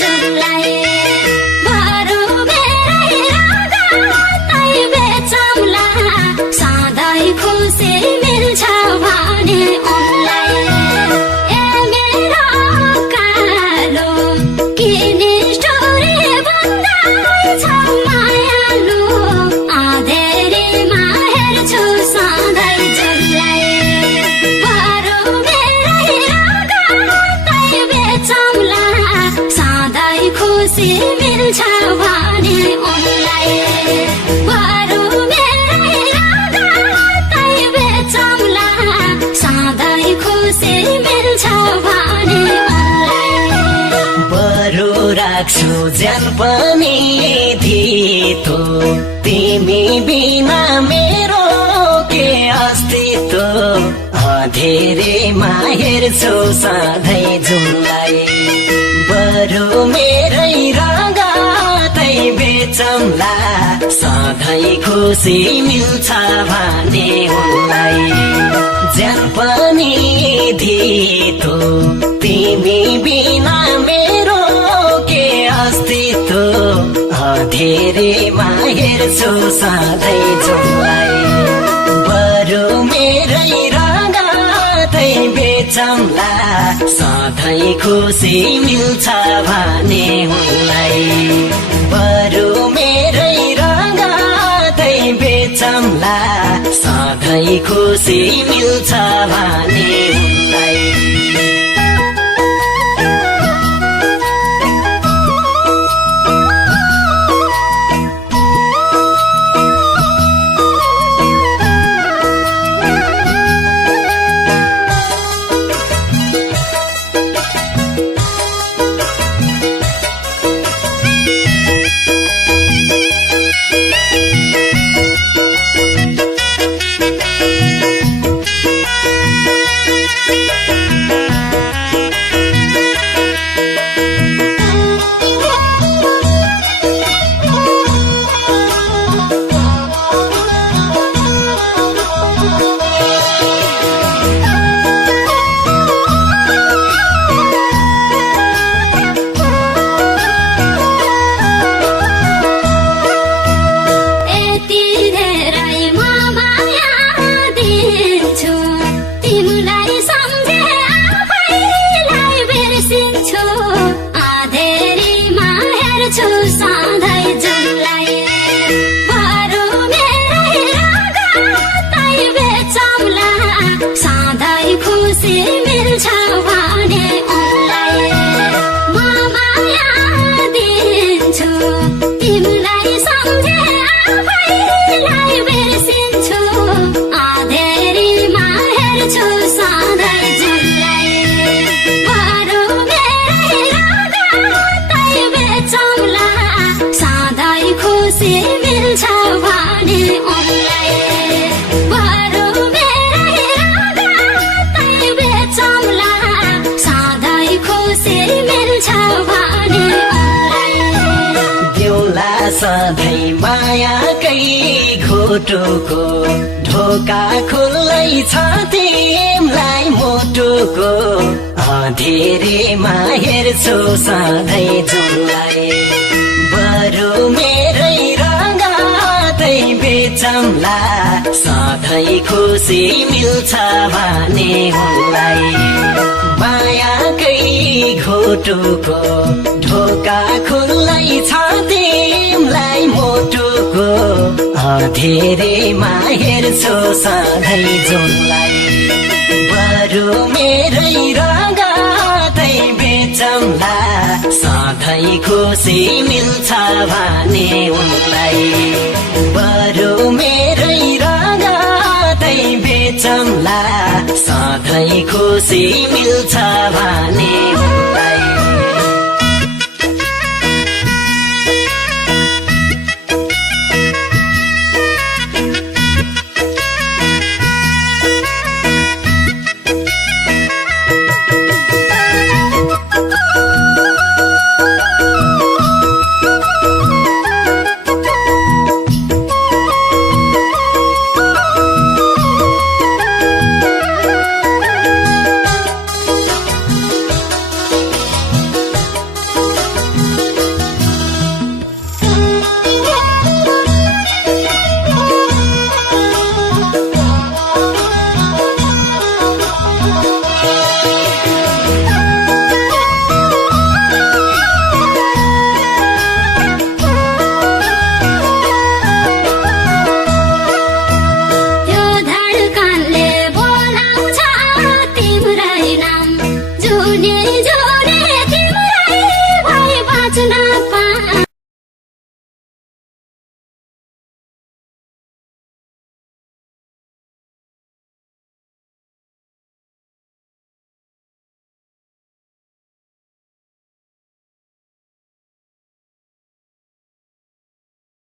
जुलाई बरु मेरै रगतै बेचौँला सधैँ खुसी मिल्छ भने उनलाई ए मेरो कालो किन स्टोरी भन्दैछ मायालु अँधेरीमा हेर्छु सधैँ जुलाई बरु मेरै रगतै बेचौँला सधैँ खुसी मिल्छ भने उनलाई बरु मेरै रगतै बेचौँला सधैँ खुसी मिल्छ भने उनलाई बरु राख्छु ज्यान पनि धितो तिमी बिना मेरो के अस्तित्व अँधेरीमा हेर्छु सधैँ जुलाई बरु मेरै रगतै बेचौँला सधैँ खुसी मिल्छ भने उनलाई ज्यान पनि धितो तिमी बिना मेरो के अस्तित्व अँधेरीमा हेर्छु सधैँ जुलाई बरु मेरै रगतै बेचौँला सधैँ खुसी मिल्छ भने उनलाई बरु मेरै रगतै बेचौँला सधैँ खुसी मिल्छ भने उनलाई सधैँ मायाकै घोटोको ढोका खुल्लै छ तिमलाई मुटुको अँधेरीमा हेर्छु सधैँ जुलाई बरु मेरै रगतै बेचौँला सधैँ खुसी मिल्छ भने उनलाई मायाकै घोटोको ढोका खुल्लै छ तिमलाई मुटुको अँधेरीमा हेर्छु सधैँ जुलाई बरु मेरै रगतै बेचौँला सधैँ खुसी मिल्छ भने उनलाई बरु मेरै रगतै बेचौँला सधैँ खुसी मिल्छ भने उनलाई